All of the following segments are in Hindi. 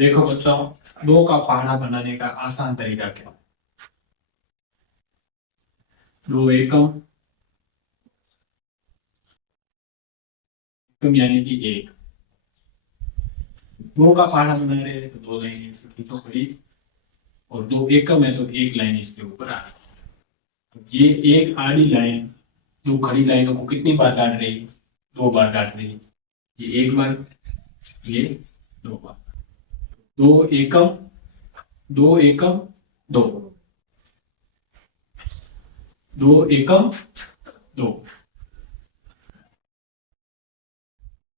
देखो बच्चों, दो का पहाड़ा बनाने का आसान तरीका क्या है। दो एकम, एकम यानी कि एक। दो का पहाड़ा बना रहे हैं तो दो लाइन इसके खींचो खड़ी, और दो एकम है तो एक लाइन इसके ऊपर आ रही है। ये एक आड़ी लाइन जो खड़ी लाइनों को कितनी बार काट रही है? दो बार काट रही है। ये एक बार, ये दो बार। दो एकम, दो एकम, दो, दो एकम, दो।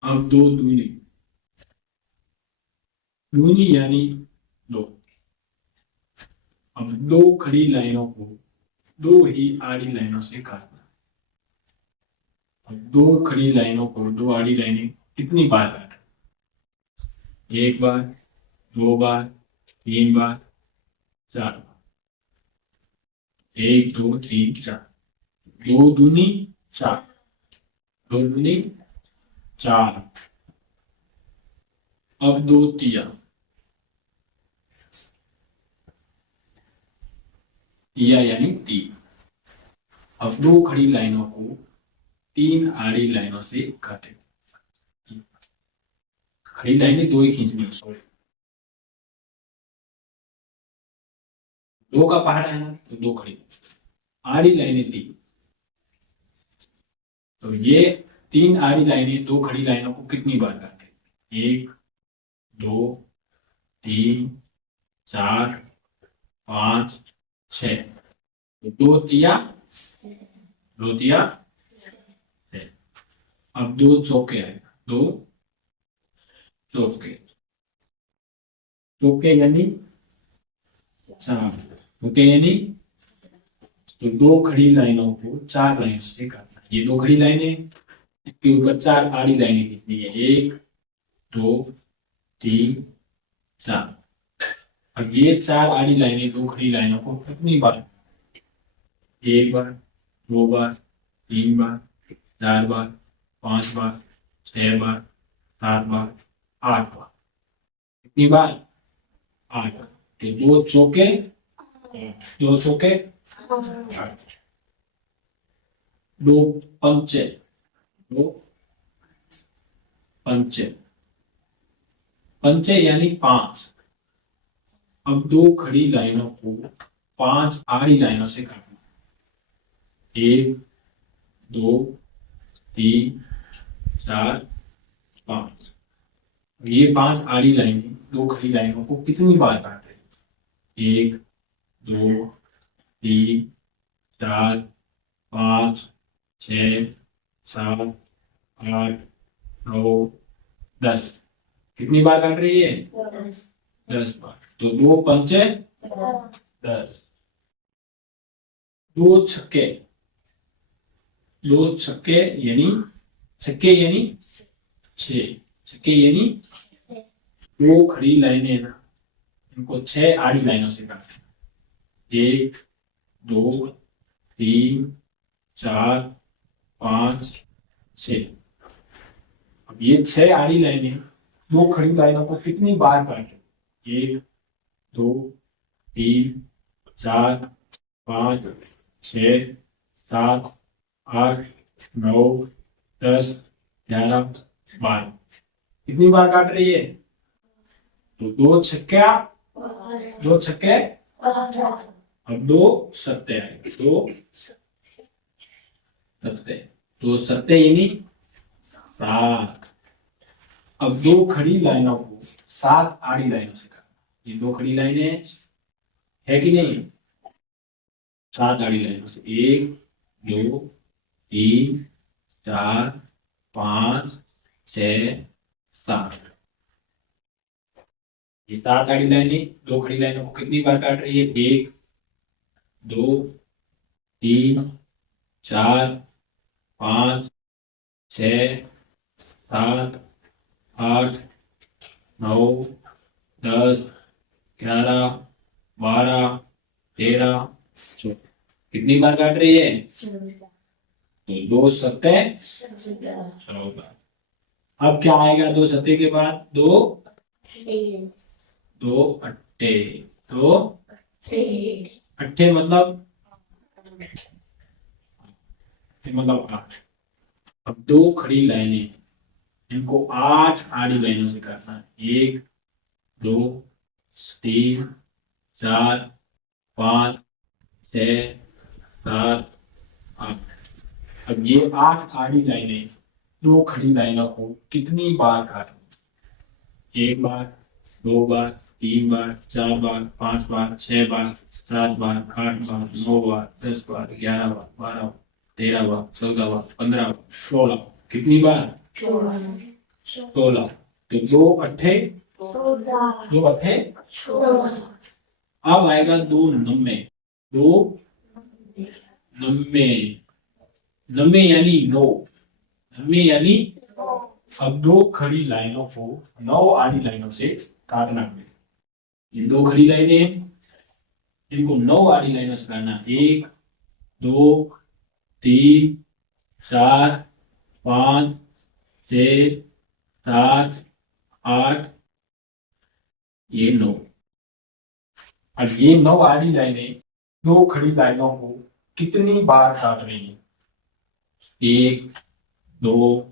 अब दो दूनी, दूनी यानी दो। अब दो खड़ी लाइनों को दो ही आड़ी लाइनों से काटना। अब दो खड़ी लाइनों को दो आड़ी लाइनें कितनी बार काटना? एक बार, दो बार, तीन बार, चार बार। एक, दो, तीन, चार। दो दूनी चार, दो दूनी चार। अब दो तिया, तिया यानी तीन। अब दो खड़ी लाइनों को तीन आड़ी लाइनों से काटे। खड़ी लाइनें दो ही खींचनी है, सॉरी। दो का पहाड़ा है ना, तो दो खड़ी आड़ी लाइनें तीन। तो ये तीन आड़ी लाइनें दो खड़ी लाइनों को कितनी बार काटे? एक, दो, तीन, चार, पांच, छह। तो दो तिया, दो तिया छह। अब दो चौके आए, दो चौके, चौके यानी चार, चौके यानी, तो दो खड़ी लाइनों को चार लाइन से काटना। ये दो खड़ी लाइनें, इसके ऊपर चार आड़ी लाइनें खींचनी है। एक, दो, तीन, चार। अब ये चार आड़ी लाइनें दो खड़ी लाइनों को कितनी बार? एक बार, दो बार, तीन बार, चार बार, पांच बार, छह बार, सात बार, आठ बार। कितनी बार? आठ। तो दो चौके, दो चौके आठ। दो पंचे, दो पंचे, पंचे यानी पांच। अब दो खड़ी लाइनों को पांच आड़ी लाइनों से काटना। एक, दो, तीन, चार, पांच। ये पांच आड़ी लाइनें दो खड़ी लाइनों को कितनी बार काट रही? एक, दो, तीन, चार, पांच, छ, सात, आठ, नौ, दस। कितनी बार काट रही है? 10 बार। तो दो पंचे 10। दो छक्के, दो छक्के यानी, छक्के यानी छह, छक्के यानी दो खड़ी लाइनें है ना, इनको छह आड़ी लाइनों से काटना। एक, दो, तीन, चार, पांच, छ। अब ये छह आड़ी लाइनें दो खड़ी लाइनों को कितनी बार काटे? एक, दो, तीन, चार, पांच, छ, सात, आठ, नौ, 10, 11, 12। कितनी बार काट रही है? तो दो छक्के, दो छक्के। अब दो सत्ते आएंगे, दो सत्ते, दो सत्ते यानी सात। अब दो खड़ी लाइनों को सात आड़ी लाइनों से काटना। ये दो खड़ी लाइनें है कि नहीं? सात आड़ी लाइनों से। एक, दो, तीन, चार, पांच, छ, सात। ये सात आड़ी लाइनें दो खड़ी लाइनों को कितनी बार काट रही है? एक, दो, तीन, चार, पांच, छ, सात, आठ, नौ, 10, 11, 12, 13, 14। कितनी बार काट रही है? तो दो सत्ते 14। अब क्या आएगा दो सत्ते के बाद? दो दो अट्ठे, दो अट्ठे मतलब आठ। अब दो खड़ी लाइनें, इनको 8 आड़ी लाइनों से करना है। 1 2 3 4 5 6 7 8। अब ये 8 आड़ी लाइनें दो खड़ी लाइनों को कितनी बार काटनी? 1 बार, 2 बार, 3 बार, 4 बार, 5 बार, 6 बार, 7 बार, 8 बार, 9 बार, 10 बार, 11 बार, 12 बार, 13 बार, 14 बार, 15 बार, 16। कितनी बार? 16। तो दो अट्ठे, दो अट्ठे। अब आएगा दो नब्बे, दो नब्बे, नब्बे यानी 9, नब्बे यानी। अब दो खड़ी लाइनों को 9 आड़ी लाइनों से काटना है। ये दो खड़ी लाइनें हैं, इनको 9 आड़ी लाइनों से काटना। 1 2 3 4 5 6 7 8, ये 9। अब ये 9 आड़ी लाइनें दो खड़ी लाइनों को कितनी बार काट रही है? 1 2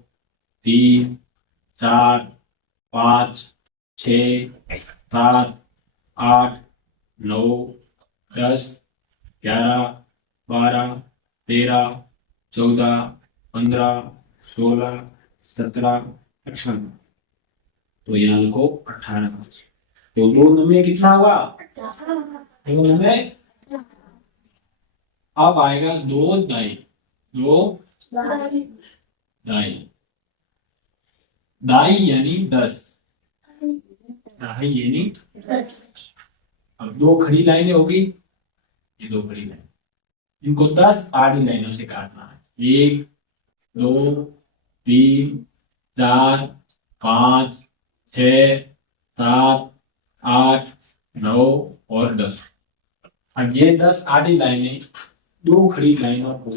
3 4 5 6 7 8 9 10 11 12 13 14 15 16 17 18। तो यहाँ लिखो 18। तो दो नब्बे कितना हुआ? दो नब्बे। अब आएगा दो दाई, दो दाई, दाई यानी 10, दाई यानी 10। अब दो खड़ी लाइनें होगी, ये दो खड़ी लाइन, इनको 10 आड़ी लाइनों से काटना है। 1 2 3 4 5 6 7 8 9 और 10। अब ये 10 आड़ी लाइनें दो खड़ी लाइनों को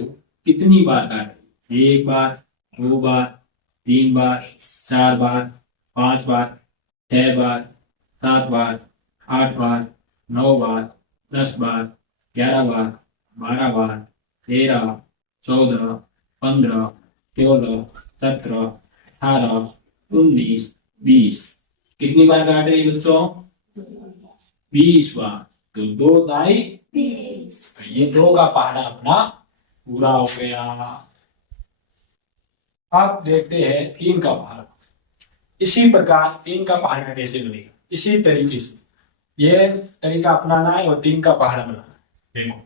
कितनी बार काटें? 1 बार, 2 बार, 3 बार, 4 बार, 5 बार, 6 बार, 7 बार, 8 बार, 9 बार, 10 बार, 11 बार, 12 बार, 13 14 15 16 17 18 19 20। कितनी बार काट रही बच्चों? 20 बार। तो दो दाई 20। ये दो का पहाड़ा अपना पूरा हो गया। अब देखते हैं 3 का पहाड़ा। इसी प्रकार 3 का पहाड़ा कैसे बनेगा, इसी तरीके से ये तरीका अपनाना है और 3 का पहाड़ा बनाना है। देखो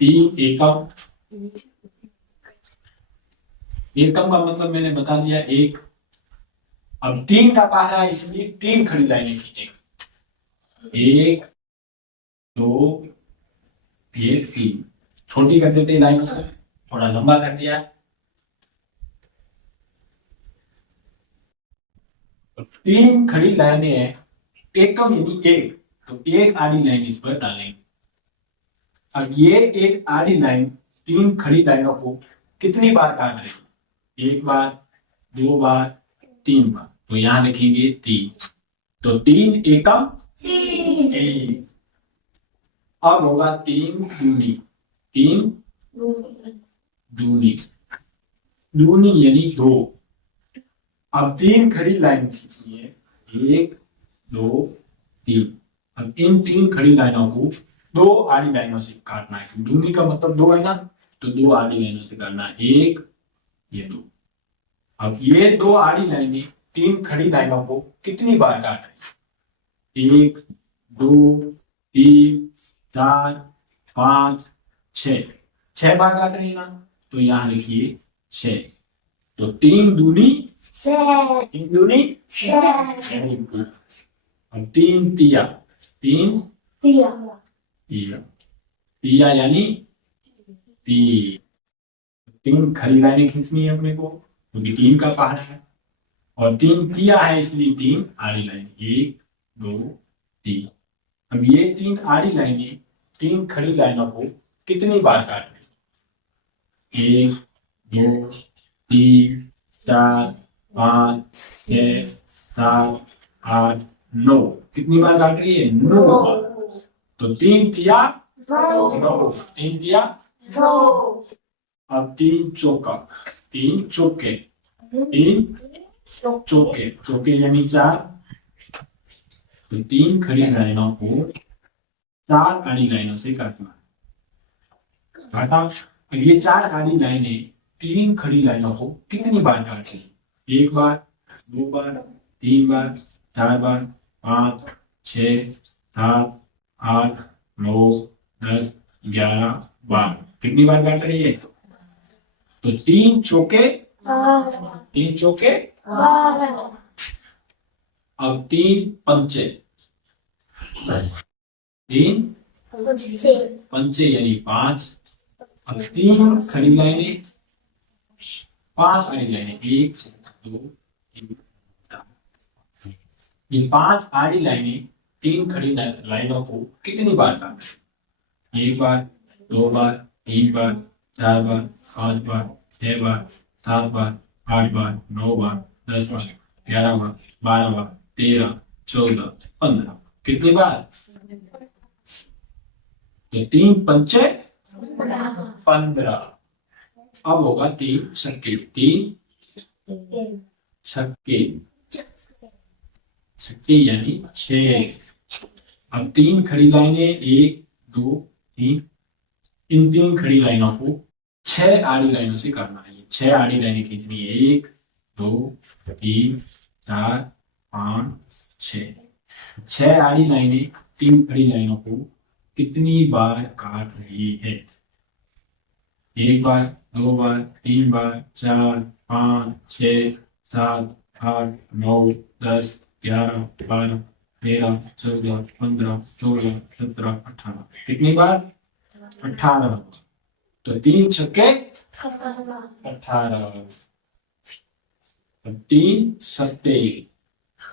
3 एकम, एकम का मतलब मैंने बता दिया 1। अब 3 का पहाड़ा है इसलिए 3 खड़ी लाइनें खींचेंगे। 1 2 ये 3। छोटी कर देते लाइनों को, थोड़ा लंबा कर दिया। तो 3 खड़ी लाइनें हैं, एकम यानी 1, तो 1 आड़ी लाइन इस पर डालेंगे। अब ये 1 आड़ी लाइन 3 खड़ी लाइनों को कितनी बार काट रही? 1 बार, 2 बार, 3 बार। तो यहां लिखेंगे 3। तो 3 एकम 3। अब होगा 3 दूनी, 3 दूनी, दूनी यानी 2। अब 3 खड़ी लाइन खींचनी है, 1 2 3। अब इन 3 खड़ी लाइनों को 2 आड़ी लाइनों से काटना है। दूनी का मतलब 2 है ना, तो 2 आड़ी लाइनों से काटना है। 1 ये 2। अब ये 2 आड़ी लाइनें 3 खड़ी लाइनों को कितनी बार काट रही? 1 2 3 4 5 6, 6 बार काट रही है ना, तो यहां लिखिए 6। तो 3 दूनी 3 दूनी 2। अब 3 तिया, 3 तिया, तिया यानी 3। 3 खड़ी लाइनें खींचनी है अपने को, क्योंकि 3 का पहाड़ा है और 3 तिया है इसलिए 3 आड़ी लाइन। 1 2 3। अब ये 3 आड़ी लाइनें 3 खड़ी लाइनों को कितनी बार काट रही? 1 2 3 4 5 6 7 8 9 कितनी बार काट रही है 9 बार तो 3 तिया 9 3 तिया अब 3 चौका 3 चौके 3 चौके चौके यानी 4 तो 3 खड़ी लाइनों को 4 आड़ी लाइनों से काटना काटा अब ये 4 आड़ी लाइनें 3 खड़ी लाइनों को कितनी बार काटें 1 बार 2 बार 3 बार 4 बार 5 6 7 8 9 10 11 12 कितनी बार काट रही है तो 3 चौके 3 चौके अब 3 पंचे 3 पंचे यानी 5 अब 3 खड़ी लाइनें 5 आड़ी लाइनें 1 2 3 ये 5 आड़ी लाइनें 3 खड़ी लाइनों को कितनी बार काटें 1 बार 2 बार 3 बार 4 बार 5 बार 6 बार 7 बार 8 बार 9 बार 10 बार 11 बार 12 बार 13 14 15 कितनी बार तो 3 पंचे 15 अब होगा 3 छक्के 3 छक्के छक्के यानी 6 अब 3 खड़ी लाइनें 1 2 3 इन 3 खड़ी लाइनों को 6 आड़ी लाइनों से काटना है 6 आड़ी लाइनें खींचनी है 1 2 3 4 5 6 आड़ी लाइनें 3 खड़ी लाइनों को कितनी बार काट रही है 1 बार 2 बार 3 बार 4 5 6 7 8 9 10 11 12 13 14 15 16 17 18 कितनी बार 18 तो 3 छक्के 18 3 सत्ते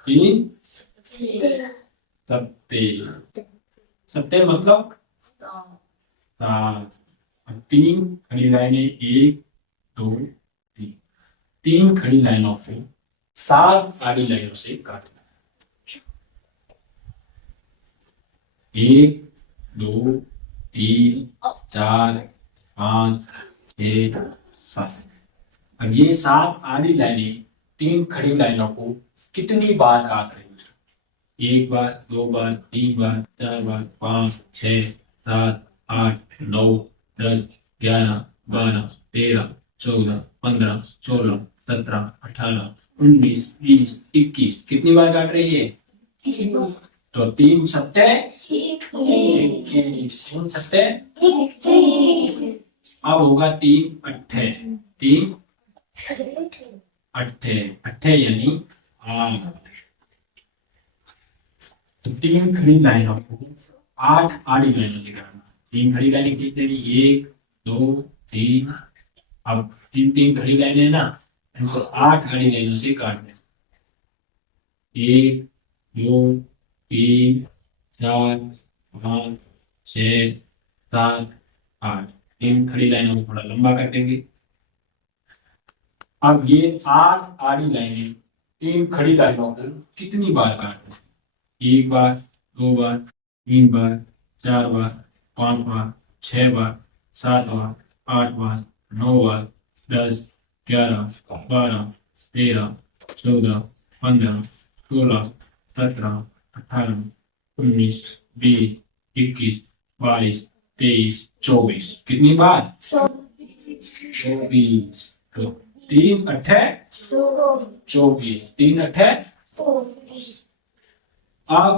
3 सत्ते सत्ते मतलब 7 3 खड़ी लाइनें 1 2 3 3 खड़ी लाइनों को 7 आड़ी लाइनों से काटना 1 2 3 4 5 6 7 अब ये 7 आड़ी लाइनें 3 खड़ी लाइनों को कितनी बार काट रही है 1 बार 2 बार 3 बार 4 बार 5 6 7 8 9 10 11 12 13 14 15 16 17 18 19 20 21 कितनी बार काट रही है तो 3 सत्ते 21 3 सत्ते अब होगा 3 अट्ठे 3 अट्ठे अट्ठे यानी 8 तो 3 खड़ी लाइनों को 8 आड़ी लाइनों से करना 3 खड़ी लाइनें कितनी 1 2 3 अब 3 खड़ी लाइनें ना इनको 8 खड़ी लाइनों से काटना 1 2 3 4 5 6 7 8 3 खड़ी लाइनों को थोड़ा लंबा कर देंगे अब ये 8 आड़ी लाइनें 3 खड़ी लाइनों को कितनी बार काटना 1 बार 2 बार 3 बार 4 बार 5 बार 6 बार 7 बार 8 बार 9 बार 10 11 12 13 14 15 16 17 18 19 20 21 22 23 24 कितनी बार 24 तो 3 अट्ठे 24 3 अट्ठे अब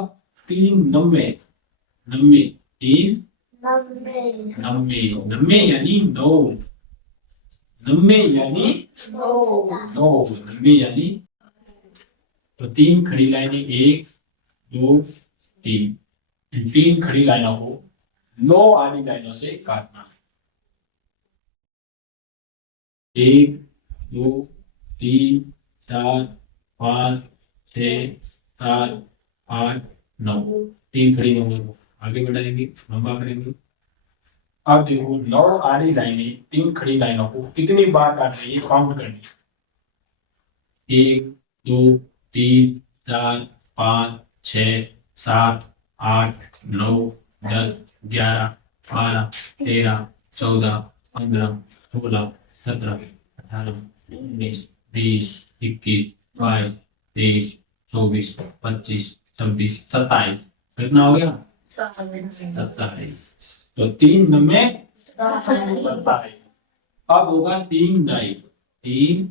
3 नब्बे 3 नब्बे यानी 9 नब्बे यानी 9 नब्बे यानी तो 3 खड़ी लाइनें 1 2 3 इन 3 खड़ी लाइनों को 9 आड़ी लाइनों से काटना 1 2 3 4 5 6 7 8 9 3 खड़ी लाइनों को आगे बढ़ाएंगे लंबा करेंगे अब देखो 9 आड़ी लाइनें 3 खड़ी लाइनों को कितनी बार काट रही है काउंट करनी 1 2 3 4 5 6 7 8 9 10 11 12 13 14 15 16 17 18 19 20 21 22 23 24 25 26 27 कितना हो गया 27 तो 3 में 27 अब होगा 3 दाई 3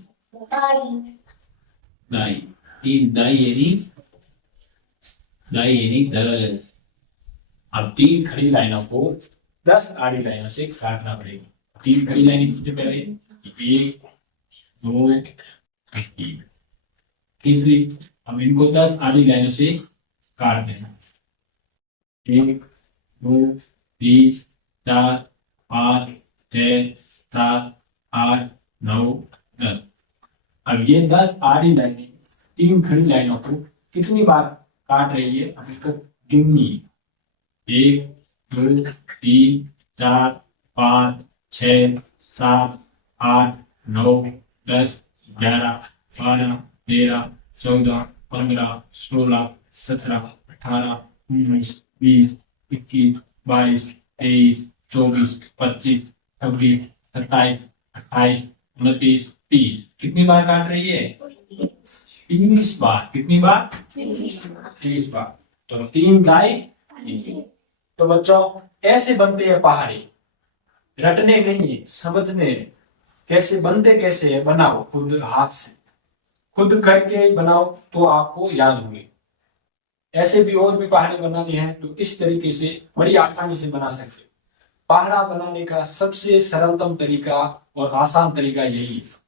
दाई 3 दाई यानी 10 अब 3 खड़ी लाइनों को 10 आड़ी लाइनों से काटना पड़ेगा 3 खड़ी लाइनें सबसे पहले 1 2 3 तीसरी अब इनको 10 आड़ी लाइनों से काट देना 1 2 3 4 5 6 7 8 9 10 अब ये 10 आड़ी लाइनें 3 खड़ी लाइनों को कितनी बार काट रही है अब इसको गिननी 1 2 3 4 5 6 7 8 9 10 11 12 13 14 15 16 17 18 19 20 21 22 23 24 25 26 27 28 29 30 कितनी बार काट रही है 30 बार कितनी बार 30 बार तो 3 दाई तो बच्चों ऐसे बनते हैं पहाड़ी रटने नहीं समझने कैसे बनते कैसे है बनाओ खुद हाथ से खुद करके बनाओ तो आपको याद होंगे ऐसे भी और भी पहाड़ी बनाने हैं तो इस तरीके से बड़ी आसानी से बना सकते पहाड़ा बनाने का सबसे सरलतम तरीका और आसान तरीका यही है